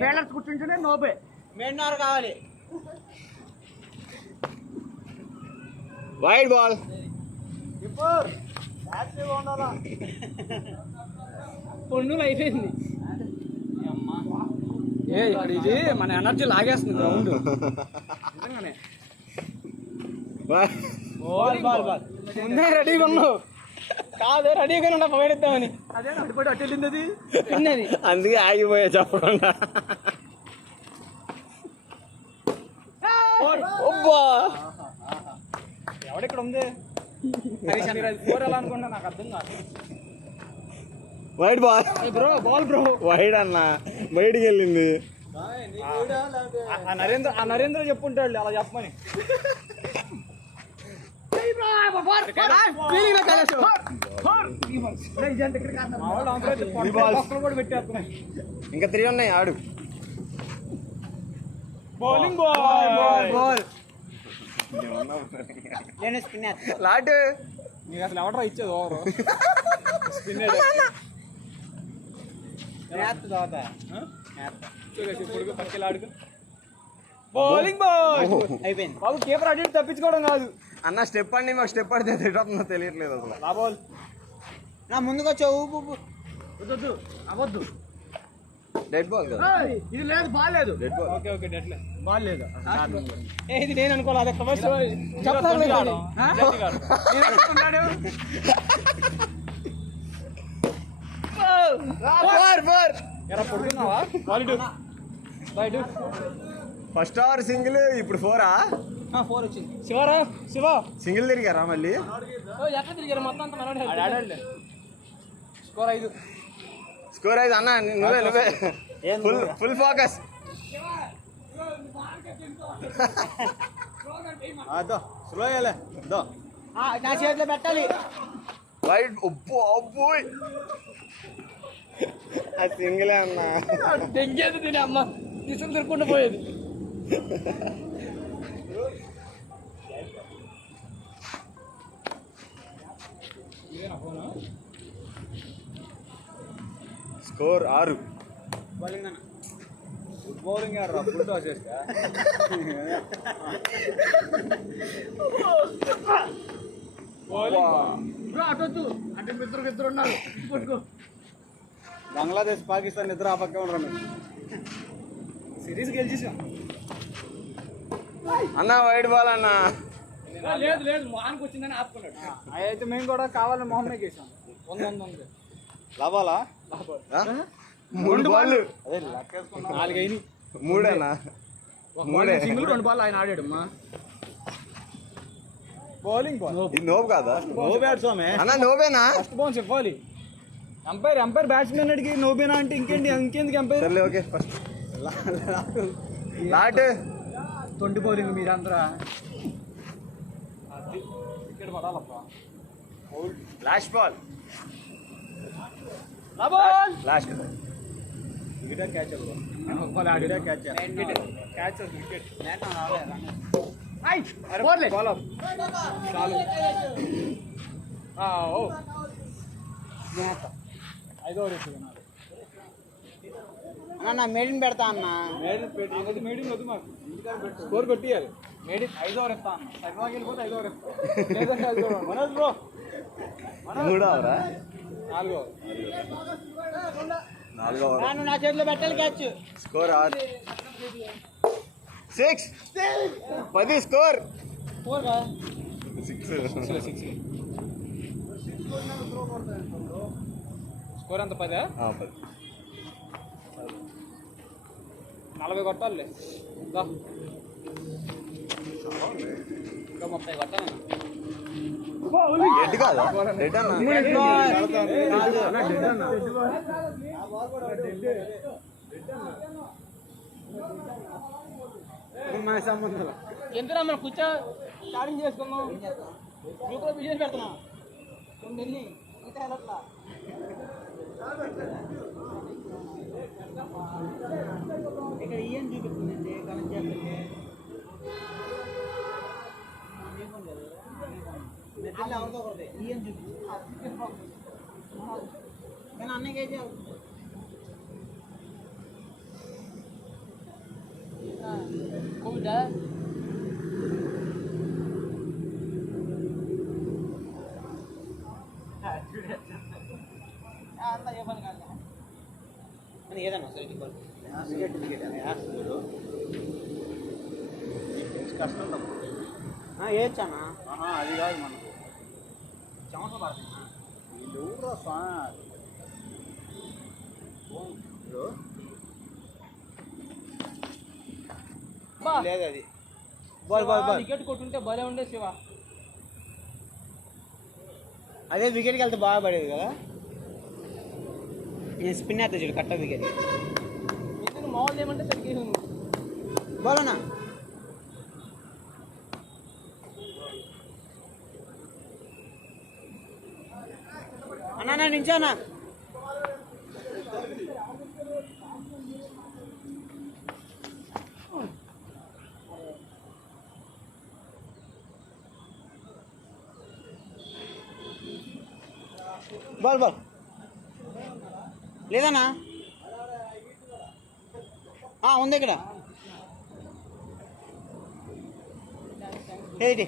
Fielders కూర్చుంటేనే నోబే మెయిన్ కావాలి. Wide ball. పొన్నులు అయిపోయింది. ఇక్కడ ఇది మన ఎనర్జీ లాగేస్తుంది గ్రౌండ్. ముందే రెడీగా ఉన్నావు కాదు, రెడీగా ఉన్నా పోయిద్దామని. అదే అటుపడి అటు వెళ్ళింది అది విన్నది, అందుకే ఆగిపోయా చెప్పకుండా. ఎవడెక్కడ ఉంది ఫోర్ ఎలా అనుకుంటా నాకు అర్థం కాదు. Wide ball bro, ball bro. Wide అన్న బయటికి వెళ్ళింది. నరేంద్ర చెప్పుంటాడు అలా చెప్పమని. ఇంకా 3 ఉన్నాయి, ఆడు. Bowling ball lot. నీకు అసలు ఎవడరా ఇచ్చేది ఓవర్? స్పిన్ పక్కలాడుకు. బౌలింగ్ బాల్ అయిపోయింది బాబు. కీపర్ అటు తప్పించుకోవడం కాదు అన్న. స్టెప్ అండి, మాకు స్టెప్ పడితే తిట్టవుతుందో తెలియట్లేదు అసలు. నా బాల్ నా ముందుకు వచ్చావు. వద్దు అవద్దు. డెడ్ బాల్ కదా ఇది. లేదు బాల్ లేదు. Dead ball. Okay okay, dead ball లేదు. ఇది నేను అనుకోవాలి. అది చెప్తాను. పడుకున్నావా? ఫస్ట్ ఓవర్ సింగిల్, ఇప్పుడు 4ఆ? 4 వచ్చింది. శివ సింగిల్ తిరిగారా మళ్ళీ? ఎట్లా తిరిగారు మొత్తం అంతా మనోడే. స్కోర్ 5. స్కోర్ 5 అన్న. నువ్వే ఫుల్ ఫోకస్. నా చేతిలో పెట్టాలి. వైడ్. అబ్బోయ్, అది సింగిలే అన్న. తెంగేది తిని అమ్మ తీసుకుని తిరుక్కుంటూ పోయేది. స్కోర్ 6. బౌలింగ్ అన్న. బౌలింగ్ ఆడరా ఫుల్ టాస్ చేస్తా. అటొద్దు అంటే ఇద్దరు ఉన్నారు. బంగ్లాదేశ్ పాకిస్తాన్ ఇద్దరు ఆ పక్క ఉండరు. సిరీస్ గెలిచేసాం అన్న. వైడ్ బాల్ అన్న. లేదు మొహానికి వచ్చిందని ఆపుకున్నాడు. అయితే మేము కూడా కావాలని మొహమ్మద్ వేసాం. 100 లాభాలా? 3 బాల్. 4 అయినాయి. 3ఏనా? 3 సింగిల్ 2 బాల్ ఆయన ఆడాడు. అమ్మా బౌలింగ్ బాల్. ఇది నోబ్ కాదా? అన్న నోబేనా? ఫస్ట్ బౌన్స్ ఇవ్వాలి. ఎంపైర్ బ్యాట్స్మెన్ అడిగి నోబేనా అంటే ఇంకెందుకు umpire? Okay first lot. 20 bowling మీరందరా. వికెట్ పడాలప్పా. Last ball. Last wicket catch అన్న. మేడిన్ పెడతా అన్న. మేడిన్ వద్దు మాకు. స్కోర్ కొట్టియాలి. మేడిన్ 5 ఓవర్ ఇస్తా అన్న. సగం వెళ్ళిపోతే 5 ఓవర్ ఇస్తా. లేదంటే మనోజ్ బ్రో 3 ఓవరా? 4 ఓవర్. 4 ఓవర్. నా చేతిలో పెట్టాలి క్యాచ్. స్కోర్ 6. 6 10 స్కోర్. 6 స్కోర్ అంత 10. 10. 40 కొట్టాలి. ఇంకా 30 కొట్టాలన్నా. రెడ్ కాదా? రెడ్ అన్న. మన సంబంధం ఎందుకు మనం కూర్చో స్టార్టింగ్ చేసుకున్నాం. నువ్వు కూడా బిజినెస్ పెడుతున్నా. వెళ్ళి ఇంకా వెళ్ళట్లా. ఇక్కడ ఈయన చూపిస్తుందండి కనెక్ట్ చేస్తుంది. ఈయన చూపిస్తుంది. కానీ అన్నయ్య ఏదన్నా సరే కష్టం ఏడ్చానా అది కాదు మనకు చెమట పడుతున్నా వీళ్ళు ఊరా సార్ లేదు అది వికెట్ కొట్టుంటే భలే ఉండే శివ. అదే వికెట్కి వెళ్తే బాగా పడేది కదా. నేను స్పిన్ అయితే చూడు కట్ట వికెట్ ఇతను మామూలు ఏమంటే తగ్గి బోలనా అన్నా నించానా బాల్ బాల్ లేదన్నా ఉంది ఇక్కడ ఏది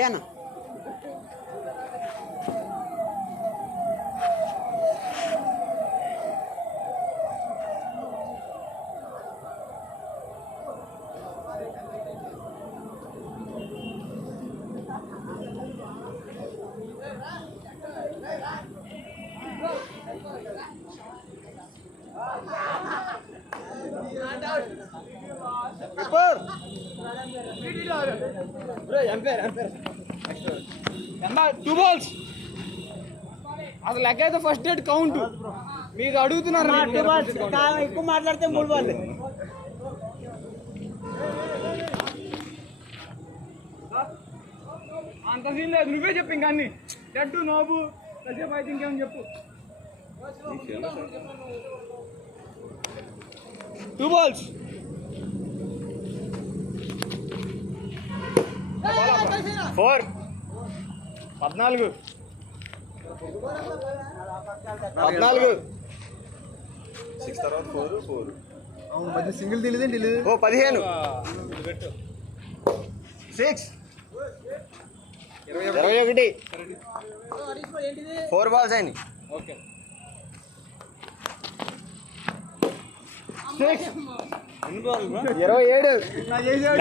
ఏ అన్న టూ బాల్స్ అసలు లెక్క అయితే ఫస్ట్ డేట్ కౌంట్ మీరు అడుగుతున్నారు. ఎక్కువ మాట్లాడితే 3 బాల్. అంత సీన్ లేదు, నువ్వే చెప్పు ఇంకా అన్ని జట్టు నోబు కాసేపు అయితే ఇంకేమని చెప్పు. 2 balls. 4 14 6 తర్వాత 4 అవును మధ్య సింగిల్ తెలియదు ఓ 15 6 21 4 balls అయినాయి. ఓకే 27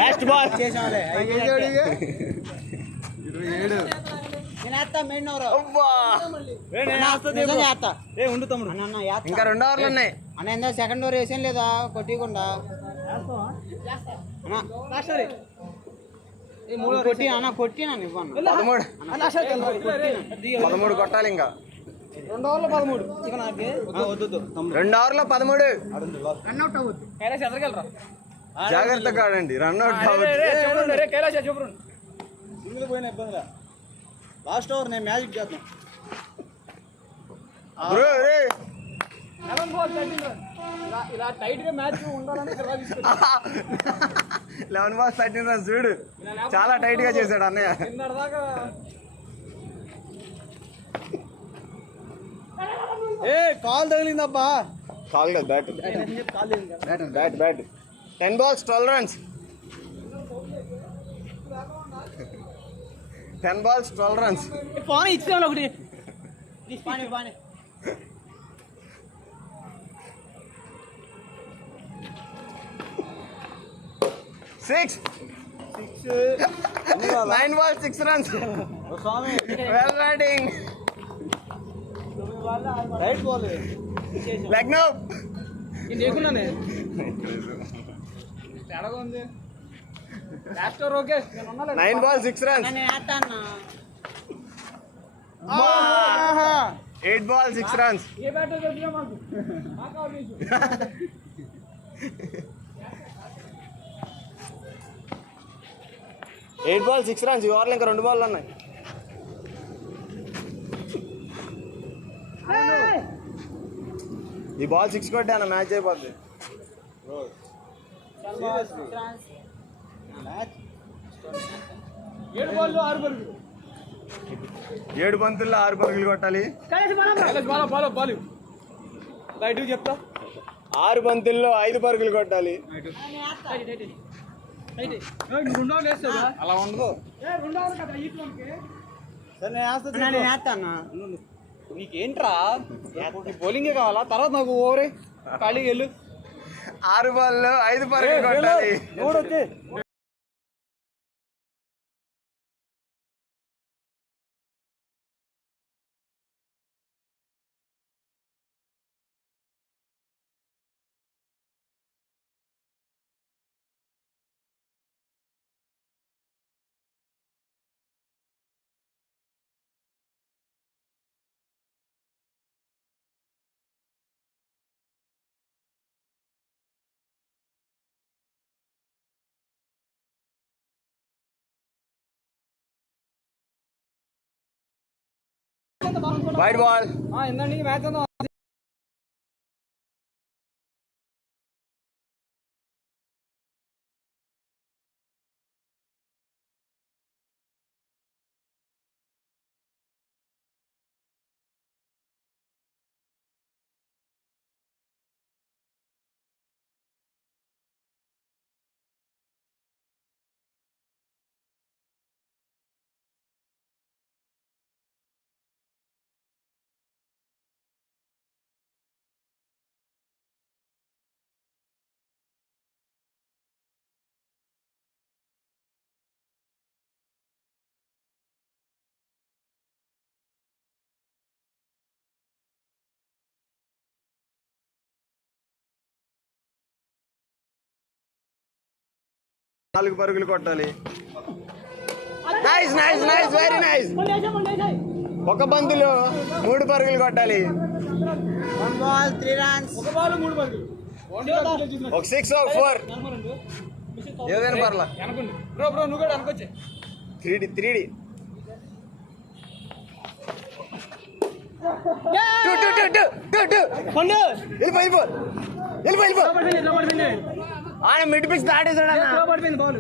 లాస్ట్ బాల్ చేసాంలే 27 నేను వేస్తా మెయిన్ ఓవర్ ఉండు తమ్ముడు అన్న ఇంకా 2 ఓవర్లు ఉన్నాయి. అన్న ఏందా సెకండ్ ఓవర్ వేసాను లేదా కొట్టికుండా కొట్టి అన్న కొట్టినా ఇవ్వను 13 కొట్టాలి ఇంకా 2 ఓవర్లో 13. 2 ఓవర్లో 13 రన్అట్ అవ్వద్దు. కైలాష్ ఎదరికెళ్ళరా జాగ్రత్తగా ఆడండి రన్అట్ కైలాష్ చెప్పండి. సింగిల్ పోయిన ఇబ్బందిలా లాస్ట్ ఓవర్ నేను మ్యాజిక్ చేద్దాం. బ్రో రే 11 balls 13 runs. ఇలా టైట్ గా మ్యాచ్ ఉండాలని ఇక్కడ తీసుకొచ్చారు. 11 balls 13 runs చూడు చాలా టైట్ గా చేశాడు అన్నయ్య. కిందటి దాకా కాల్ తగిలిందబ్బా. కాల్ కాదు bat bat 10 balls 12 runs 10 balls 12 runs phone ఇచ్చేవాళ్ళు ఒకటి. 6 9 balls 6 runs well batting right ball Lucknow నేను లేకున్నానే తేడాగా ఉంది. లాస్ట్ ఓవర్ ఓకే నేను ఉన్నా 9 balls 6 runs నేను వేస్తా అన్న 8 balls 6 runs ఏ బ్యాటర్ దొరికినా మాకు ఆవేశం. 8 balls 6 runs ఈ ఓవర్లో ఇంకా 2 బాల్ ఉన్నాయి. ఈ బాల్ 6 కొట్టే అన్న మ్యాచ్ అయిపోద్ది. మ్యాచ్ 7 బాల్లో 6 పరుగులు. 7 బంతుల్లో 6 పరుగులు కొట్టాలి. బాలు రైట్ చెప్తా. 6 బంతుల్లో 5 పరుగులు కొట్టాలి. అలా ఉండదు. సరే నేను వేస్తా నేను వేస్తా అన్న. నీకేంట్రా బౌలింగే కావాలా? తర్వాత నాకు ఓవరే ఖాళీకి వెళ్ళు. 6 బాల్లో 5 పరుగులు కొట్టాలి. వచ్చి వైడ్ బాల్. ఏందండి మ్యాచ్ అంతా నాలుగు పరుగులు కొట్టాలి. Nice nice nice very nice. ఒక బంతులో 3 పరుగులు కొట్టాలి. 1 ball 3 runs. ఒక బాల్ 3 పరుగులు. ఒక 6 ఒక 4 ఏదైనా పర్లా. అనుకోండి బ్రో నువ్వు కూడా అనుకోవచ్చే. 3D 2 ఆయన మిడ్ పిచ్ దాటేసాడు అన్న. పడిపోయింది బాల్.